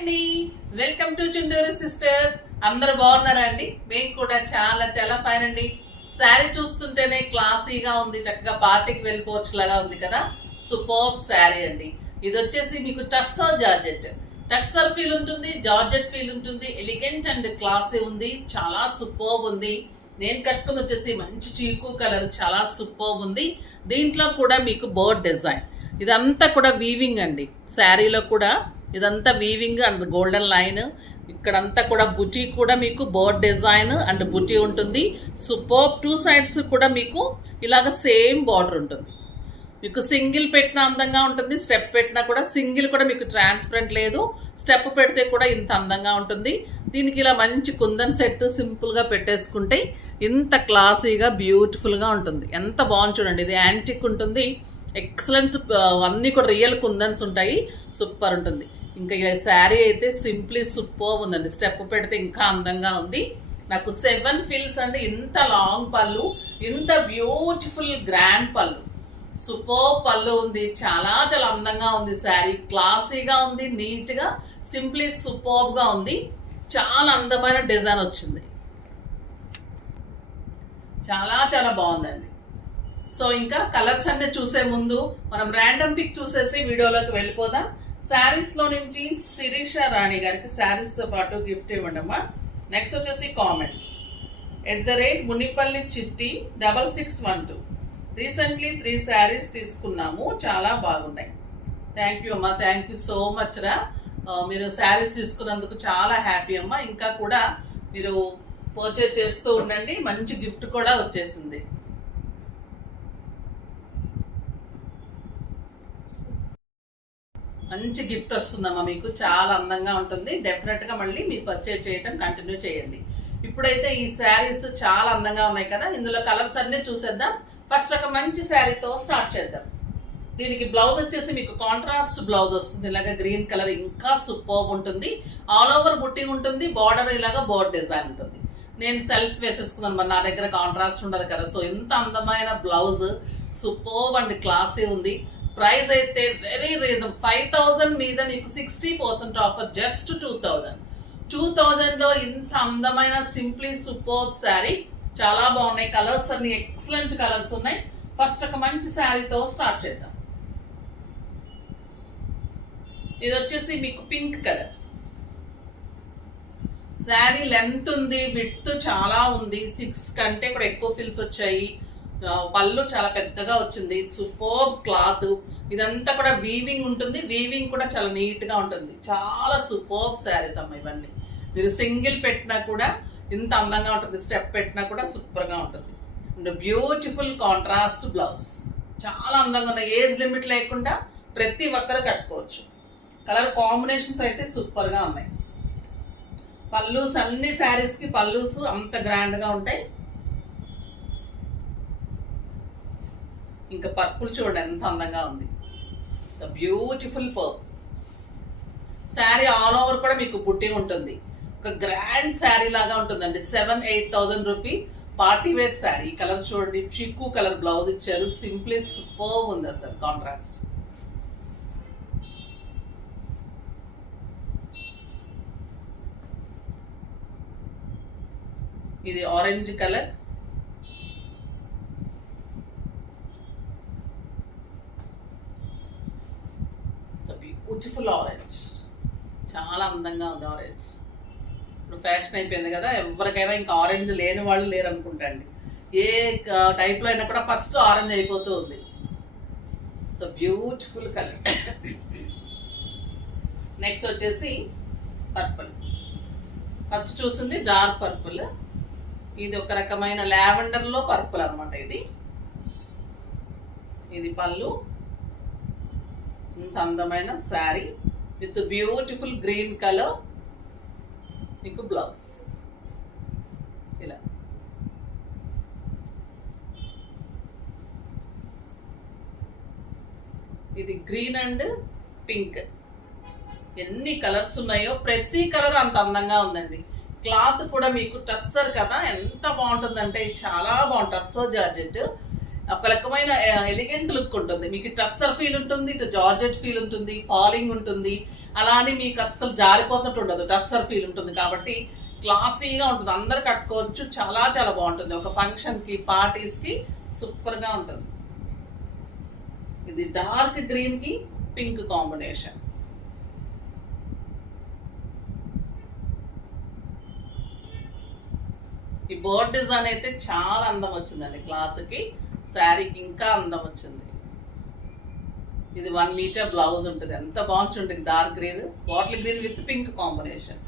అండి, welcome to Chunduru sisters. అందరూ బాగున్నారా అండి? మేము కూడా చాలా చాలా ఫైన్ అండి. శారీ చూస్తుంటేనే క్లాసీగా ఉంది, చక్కగా పార్టీకి వెళ్ళిపోవచ్చు లాగా ఉంది కదా. సూపర్బ్ శారీ అండి. ఇది వచ్చేసి మీకు టస్సర్ జార్జెట్, టస్సర్ ఫీల్ ఉంటుంది, జార్జెట్ ఫీల్ ఉంటుంది, ఎలిగెంట్ అండ్ క్లాసీ ఉంది, చాలా సూపర్బ్ ఉంది. నేను కట్టుకుంది వచ్చేసి మంచి చీకు కలర్, చాలా సూపర్బ్ ఉంది. దీంట్లో కూడా మీకు బర్డ్ డిజైన్, ఇదంతా కూడా వీవింగ్ అండి. శారీలో కూడా ఇదంతా వీవింగ్ అండ్ గోల్డెన్ లైన్, ఇక్కడంతా కూడా బుటీ కూడా మీకు బర్డ్ డిజైన్ అండ్ బుటీ ఉంటుంది. సూపర్బ్. టూ సైడ్స్ కూడా మీకు ఇలాగ సేమ్ బార్డర్ ఉంటుంది. మీకు సింగిల్ పెట్టినా అందంగా ఉంటుంది, స్టెప్ పెట్టినా కూడా. సింగిల్ కూడా మీకు ట్రాన్స్పరెంట్ లేదు, స్టెప్ పెడితే కూడా ఇంత అందంగా ఉంటుంది. దీనికి ఇలా మంచి కుందన్ సెట్ సింపుల్గా పెట్టేసుకుంటే ఇంత క్లాసీగా బ్యూటిఫుల్గా ఉంటుంది. ఎంత బాగుంది చూడండి. ఇది యాంటిక్ ఉంటుంది, ఎక్సలెంట్. అన్నీ కూడా రియల్ కుందన్స్ ఉంటాయి, సూపర్ ఉంటుంది. ఇంకా ఈ శారీ అయితే సింప్లీ సూపర్ ఉందండి. స్టెప్ పెడితే ఇంకా అందంగా ఉంది. నాకు 7 ఫిల్స్ అండి, ఇంత లాంగ్ పళ్ళు, ఇంత బ్యూటిఫుల్ గ్రాండ్ పళ్ళు, సూపర్ పళ్ళు ఉంది. చాలా చాలా అందంగా ఉంది శారీ, క్లాసీగా ఉంది, నీట్గా, సింప్లీ సూపర్గా ఉంది. చాలా అందమైన డిజైన్ వచ్చింది, చాలా చాలా బాగుందండి. సో ఇంకా కలర్స్ అన్ని చూసే ముందు మనం ర్యాండమ్ పిక్ చూసేసి వీడియోలోకి వెళ్ళిపోదాం. శారీస్లో నుంచి శిరీష రాణి గారికి శారీస్తో పాటు గిఫ్ట్ ఇవ్వండి అమ్మా. నెక్స్ట్ వచ్చేసి కామెంట్స్ @మునిపల్లి చిట్టి 6612. రీసెంట్లీ 3 శారీస్ తీసుకున్నాము, చాలా బాగున్నాయి. థ్యాంక్ యూ అమ్మా, థ్యాంక్ యూ సో మచ్ రా. మీరు శారీస్ తీసుకున్నందుకు చాలా హ్యాపీ అమ్మా. ఇంకా కూడా మీరు పర్చేజ్ చేస్తూ ఉండండి, మంచి గిఫ్ట్ కూడా వచ్చేసింది. మంచి గిఫ్ట్ వస్తుందమ్మా మీకు, చాలా అందంగా ఉంటుంది. డెఫినెట్గా మళ్ళీ మీరు పర్చేజ్ చేయడం కంటిన్యూ చేయండి. ఇప్పుడైతే ఈ శారీస్ చాలా అందంగా ఉన్నాయి కదా, ఇందులో కలర్స్ అన్నీ చూసేద్దాం. ఫస్ట్ ఒక మంచి శారీతో స్టార్ట్ చేద్దాం. దీనికి బ్లౌజ్ వచ్చేసి మీకు కాంట్రాస్ట్ బ్లౌజ్ వస్తుంది, ఇలాగ గ్రీన్ కలర్, ఇంకా సూపర్బ్ ఉంటుంది. ఆల్ ఓవర్ బుట్టి ఉంటుంది, బార్డర్ ఇలాగా బోర్డ్ డిజైన్ ఉంటుంది. నేను సెల్ఫ్ వేసేసుకున్నాను, మరి నా దగ్గర కాంట్రాస్ట్ ఉండదు కదా. సో ఇంత అందమైన బ్లౌజ్, సూపర్బ్ అండ్ క్లాసీ ఉంది. ప్రైస్ అయితే వెరీ రీజనబుల్. 5000 మీద మీకు 60% ఆఫర్, జస్ట్ 2000లో ఇంత అందమైన సింప్లీ సూపర్బ్ శారీ. చాలా బాగున్నాయి. కలర్స్ అన్ని ఎక్సలెంట్ కలర్స్ ఉన్నాయి. ఫస్ట్ ఒక మంచి శారీతో స్టార్ట్ చేద్దాం. ఇది వచ్చేసి మీకు పింక్ కలర్ శారీ. లెంత్ ఉంది, విడ్త్ చాలా ఉంది, 6 కంటే కూడా ఎక్కువ ఫిల్స్ వచ్చాయి. పళ్ళు చాలా పెద్దగా వచ్చింది, సూపర్బ్ క్లాత్. ఇదంతా కూడా వీవింగ్ ఉంటుంది, వీవింగ్ కూడా చాలా నీట్గా ఉంటుంది. చాలా సూపర్బ్ శారీస్ అమ్మ ఇవన్నీ. మీరు సింగిల్ పెట్టినా కూడా ఇంత అందంగా ఉంటుంది, స్టెప్ పెట్టినా కూడా సూపర్గా ఉంటుంది. అండ్ బ్యూటిఫుల్ కాంట్రాస్ట్ బ్లౌజ్, చాలా అందంగా ఉన్నాయి. ఏజ్ లిమిట్ లేకుండా ప్రతి ఒక్కరు కట్టుకోవచ్చు. కలర్ కాంబినేషన్స్ అయితే సూపర్గా ఉన్నాయి. పల్లూస్ అన్ని శారీస్కి పల్లూస్ అంత గ్రాండ్గా ఉంటాయి. ఇంకా పర్పుల్ చూడండి ఎంత అందంగా ఉంది, the beautiful purple. Sari all over కూడా మీకు బుట్టి ఉంటుంది, ఒక గ్రాండ్ శారీ లాగా ఉంటుందండి. 7-8,000 రూపీ పార్టీ వేర్ శారీ. ఈ కలర్ చూడండి, చిక్కు కలర్ బ్లౌజ్ ఇచ్చారు, సింప్లీ సూపర్బ్ ఉంది అసలు కాంట్రాస్ట్. ఇది ఆరెంజ్ కలర్, బ్యూటిఫుల్ ఆరెంజ్, చాలా అందంగా ఉంది ఆరెంజ్. ఇప్పుడు ఫ్యాషన్ అయిపోయింది కదా, ఎవరికైనా ఇంకా ఆరెంజ్ లేని వాళ్ళు లేరు అనుకుంటా అండి. ఏ టైప్లో అయినా కూడా ఫస్ట్ ఆరెంజ్ అయిపోతూ ఉంది. The beautiful colour. నెక్స్ట్ వచ్చేసి పర్పుల్. ఫస్ట్ చూసింది డార్క్ పర్పుల్, ఇది ఒక రకమైన లావెండర్లో పర్పుల్ అనమాట. ఇది పళ్ళు, ఇంత అందమైన sari with beautiful green colour. మీకు బ్లౌజ్ ఇలా, ఇది గ్రీన్ అండ్ పింక్. ఎన్ని కలర్స్ ఉన్నాయో, ప్రతి కలర్ అంత అందంగా ఉందండి. క్లాత్ కూడా మీకు టస్సర్ కదా, ఎంత బాగుంటుందంటే చాలా బాగుంటుంది. టస్సర్ జార్జెట్ ఒక రకమైన ఎలిగెంట్ లుక్ ఉంటుంది. మీకు టస్సర్ ఫీల్ ఉంటుంది, ఇటు జార్జెట్ ఫీల్ ఉంటుంది, ఫాలింగ్ ఉంటుంది. అలా అని మీకు అస్సలు జారిపోతున్నట్టు ఉండదు, టస్సర్ ఫీల్ ఉంటుంది. కాబట్టి క్లాసీగా ఉంటుంది, అందరు కట్టుకోవచ్చు. చాలా చాలా బాగుంటుంది, ఒక ఫంక్షన్కి పార్టీస్కి సూపర్గా ఉంటుంది. ఇది డార్క్ గ్రీన్కి పింక్ కాంబినేషన్. ఈ బోర్డ్ డిజైన్ అయితే చాలా అందం వచ్చిందండి, క్లాత్కి శారీకి ఇంకా అందం వచ్చింది. ఇది 1 మీటర్ బ్లౌజ్ ఉంటుంది, ఎంత బాగుంటుంది. Dark green, bottle green with pink combination.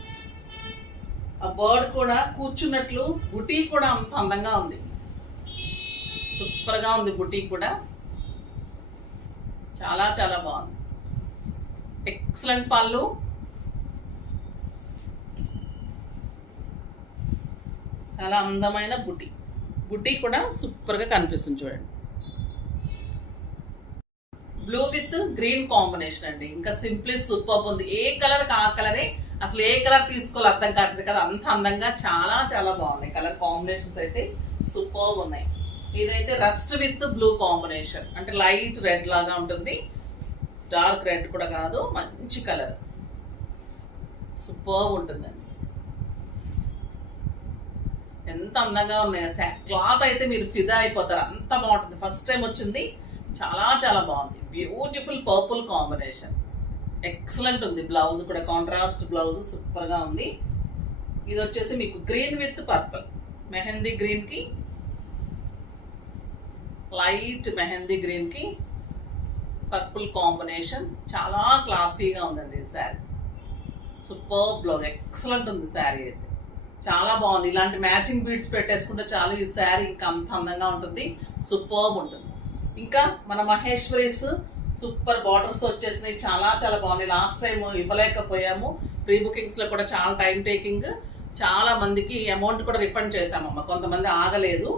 ఆ బర్డ్ కూడా కూర్చున్నట్లు, బుటీ కూడా అంత అందంగా ఉంది, సూపర్గా ఉంది. బుటీ కూడా చాలా చాలా బాగుంది, ఎక్సలెంట్ పళ్ళు. చాలా అందమైన బుటీ, బుటీ కూడా సూపర్గా కనిపిస్తుంది చూడండి. బ్లూ విత్ గ్రీన్ కాంబినేషన్ అండి, ఇంకా సింప్లీ సూపర్ ఉంది. ఏ కలర్ ఆ కలరే, అసలు ఏ కలర్ తీసుకోవాలి అర్థం కావట్లేదు కదా, అంత అందంగా చాలా చాలా బాగున్నాయి. కలర్ కాంబినేషన్స్ అయితే సూపర్ ఉన్నాయి. ఇదైతే రస్ట్ విత్ బ్లూ కాంబినేషన్, అంటే లైట్ రెడ్ లాగా ఉంటుంది, డార్క్ రెడ్ కూడా కాదు, మంచి కలర్, సూపర్ ఉంటుందండి. ఎంత అందంగా ఉన్నాయి, క్లాత్ అయితే మీరు ఫిదా అయిపోతారు, అంత బాగుంటుంది. ఫస్ట్ టైం వచ్చింది, చాలా చాలా బాగుంది. బ్యూటిఫుల్ పర్పుల్ కాంబినేషన్, ఎక్సలెంట్ ఉంది. బ్లౌజ్ కూడా కాంట్రాస్ట్ బ్లౌజ్ సూపర్గా ఉంది. ఇది వచ్చేసి మీకు గ్రీన్ విత్ పర్పుల్, మెహందీ గ్రీన్కి లైట్ మెహందీ గ్రీన్కి పర్పుల్ కాంబినేషన్, చాలా క్లాసీగా ఉందండి ఈ శారీ. సూపర్ బ్లౌజ్, ఎక్సలెంట్ ఉంది శారీ అయితే, చాలా బాగుంది. ఇలాంటి మ్యాచింగ్ బీడ్స్ పెట్టేసుకుంటే చాలు, ఈ శారీ ఇంకా అంత అందంగా ఉంటుంది, సూపర్ ఉంటుంది. ఇంకా మన మహేశ్వరీస్ సూపర్ బార్డర్స్ వచ్చేసినాయి, చాలా చాలా బాగున్నాయి. లాస్ట్ టైం ఇవ్వలేకపోయాము, ప్రీ బుకింగ్స్లో కూడా చాలా టైం టేకింగ్, చాలా మందికి అమౌంట్ కూడా రిఫండ్ చేశామమ్మా. కొంతమంది ఆగలేదు,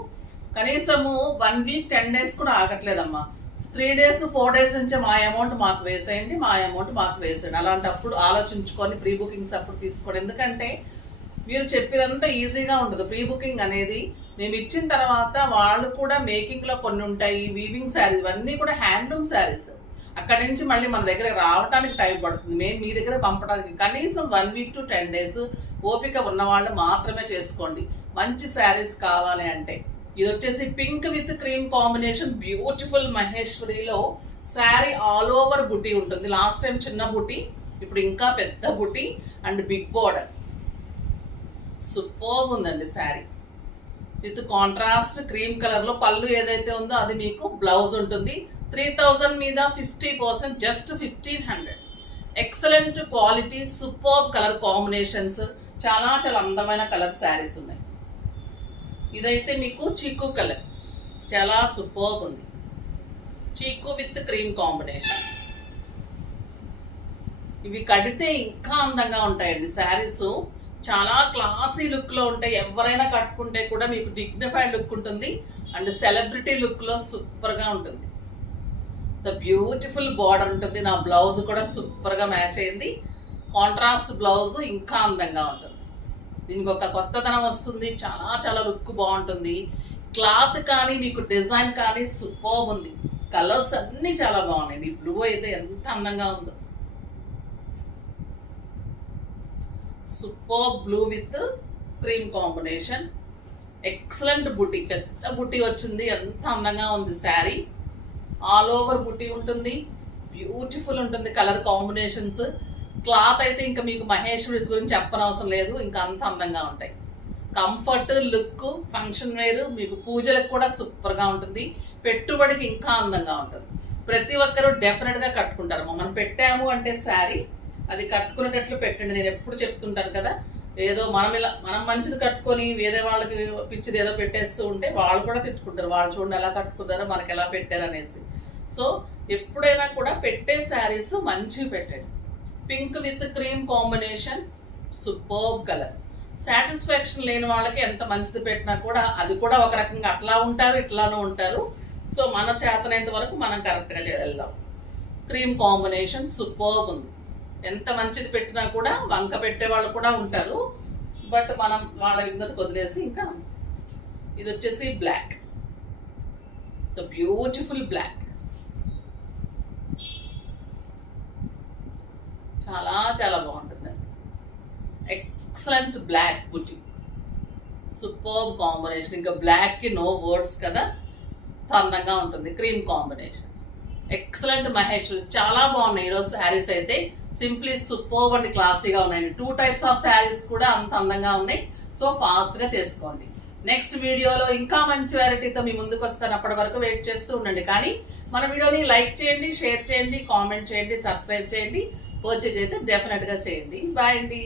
కనీసము 1 వీక్ 10 డేస్ కూడా ఆగట్లేదమ్మా. 3 డేస్ 4 డేస్ నుంచే మా అమౌంట్ మాకు వేసేయండి, మా అమౌంట్ మాకు వేసేయండి. అలాంటప్పుడు ఆలోచించుకొని ప్రీ బుకింగ్స్ అప్పుడు తీసుకోండి. ఎందుకంటే మీరు చెప్పినంత ఈజీగా ఉండదు ప్రీ బుకింగ్ అనేది. మేము ఇచ్చిన తర్వాత వాళ్ళు కూడా మేకింగ్లో కొన్ని ఉంటాయి, వీవింగ్ శారీస్, ఇవన్నీ కూడా హ్యాండ్లూమ్ శారీస్. అక్కడి నుంచి మళ్ళీ మన దగ్గర రావడానికి టైం పడుతుంది, మేము మీ దగ్గర పంపడానికి. కనీసం 1 వీక్ to 10 డేస్ ఓపిక ఉన్న వాళ్ళు మాత్రమే చేసుకోండి, మంచి శారీస్ కావాలి అంటే. ఇది వచ్చేసి pink with cream combination, beautiful మహేశ్వరిలో శారీ ఆల్ ఓవర్ బుటీ ఉంటుంది. లాస్ట్ టైం చిన్న బుటీ, ఇప్పుడు ఇంకా పెద్ద బుటీ అండ్ బిగ్ బోర్డర్, సూపర్ ఉందండి sari. With contrast cream colour లో పళ్ళు ఏదైతే ఉందో అది మీకు బ్లౌజ్ ఉంటుంది. 3000 మీద 50%, just 1500. Excellent quality, super colour combinations, చాలా చాలా అందమైన కలర్ శారీస్ ఉన్నాయి. ఇదైతే మీకు చీకు కలర్, చాలా సూపర్ ఉంది, చీకు విత్ క్రీమ్ కాంబినేషన్. ఇవి కడితే ఇంకా అందంగా ఉంటాయండి శారీస్, చాలా క్లాసీ లుక్ లో ఉంటాయి. ఎవరైనా కట్టుకుంటే కూడా మీకు డిగ్నిఫైడ్ లుక్ ఉంటుంది అండ్ సెలబ్రిటీ లుక్ లో సూపర్ గా ఉంటుంది. ద బ్యూటిఫుల్ బార్డర్ ఉంటుంది, నా బ్లౌజ్ కూడా సూపర్ గా మ్యాచ్ అయింది. కాంట్రాస్ట్ బ్లౌజ్ ఇంకా అందంగా ఉంటుంది, దీనికి ఒక కొత్తదనం వస్తుంది, చాలా చాలా లుక్ బాగుంటుంది. క్లాత్ కానీ మీకు డిజైన్ కానీ సూపర్ ఉంది, కలర్స్ అన్ని చాలా బాగున్నాయి. ఈ బ్లూ అయితే ఎంత అందంగా ఉందో, super blue with cream combination, excellent బుటీ, పెద్ద బుటీ వచ్చింది, ఎంత అందంగా ఉంది శారీ. ఆల్ ఓవర్ బుటీ ఉంటుంది, బ్యూటిఫుల్ ఉంటుంది కలర్ కాంబినేషన్స్. క్లాత్ అయితే ఇంకా మీకు మహేశ్వరీస్ గురించి చెప్పనవసరం లేదు, ఇంకా అంత అందంగా ఉంటాయి. కంఫర్ట్ లుక్, ఫంక్షన్ వేర్, మీకు పూజలకు కూడా సూపర్గా ఉంటుంది, పెట్టుబడికి ఇంకా అందంగా ఉంటుంది. ప్రతి ఒక్కరూ డెఫినెట్గా కట్టుకుంటారు. మనం పెట్టాము అంటే శారీ అది కట్టుకునేటట్లు పెట్టండి. నేను ఎప్పుడు చెప్తుంటాను కదా, ఏదో మనం మంచిది కట్టుకొని వేరే వాళ్ళకి పిచ్చిది ఏదో పెట్టేస్తూ ఉంటే వాళ్ళు కూడా తిట్టుకుంటారు, వాళ్ళు చూడండి ఎలా కట్టుకున్నారో మనకి ఎలా పెట్టారు అనేసి. సో ఎప్పుడైనా కూడా పెట్టే శారీస్ మంచివి పెట్టండి. Pink with cream combination, superb colour. Satisfaction లేని వాళ్ళకి ఎంత మంచిది పెట్టినా కూడా అది కూడా ఒక రకంగా అట్లా ఉంటారు, ఇట్లానూ ఉంటారు. సో మన చేతనైనంత వరకు మనం కరెక్ట్గా వెళ్దాం. క్రీమ్ కాంబినేషన్ సూపర్బ్ ఉంది, ఎంత మంచిది పెట్టినా కూడా వంక పెట్టే వాళ్ళు కూడా ఉంటారు, బట్ మనం వాళ్ళ విధంగా వదిలేసి. ఇంకా ఇది వచ్చేసి బ్లాక్, ద బ్యూటిఫుల్ బ్లాక్, చాలా చాలా బాగుంటుంది. ఎక్సలెంట్ బ్లాక్ బుట్టి, సూపర్ కాంబినేషన్. ఇంకా బ్లాక్ కి నో వర్డ్స్ కదా, అందంగా ఉంటుంది. Cream combination excellent Maheshwari. చాలా బాగున్నాయి ఈరోజు శారీస్ అయితే. సింప్లీ సూపర్ అండ్ క్లాసీగా ఉన్నాయండి. 2 టైప్స్ ఆఫ్ శారీస్ కూడా అంత అందంగా ఉన్నాయి. సో ఫాస్ట్ గా చేసుకోండి. నెక్స్ట్ వీడియోలో ఇంకా మంచి వెరైటీతో మీ ముందుకు వస్తాను. అప్పటి వరకు వెయిట్ చేస్తూ ఉండండి. కానీ మన వీడియోని లైక్ చేయండి, షేర్ చేయండి, కామెంట్ చేయండి, సబ్స్క్రైబ్ చేయండి. పర్చేజ్ అయితే డెఫినెట్ గా చేయండి. బాయ్ అండి.